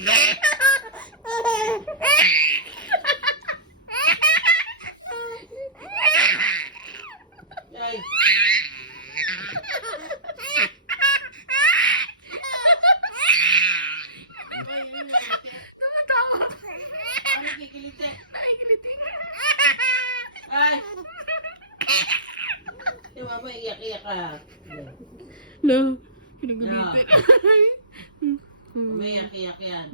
Ay. Tumatawa. Ano kikiliti? Nakikiliti. Ay. Yung mama iyak-iyak ka. Lo, pinagalitin. May iyak-iyak yan.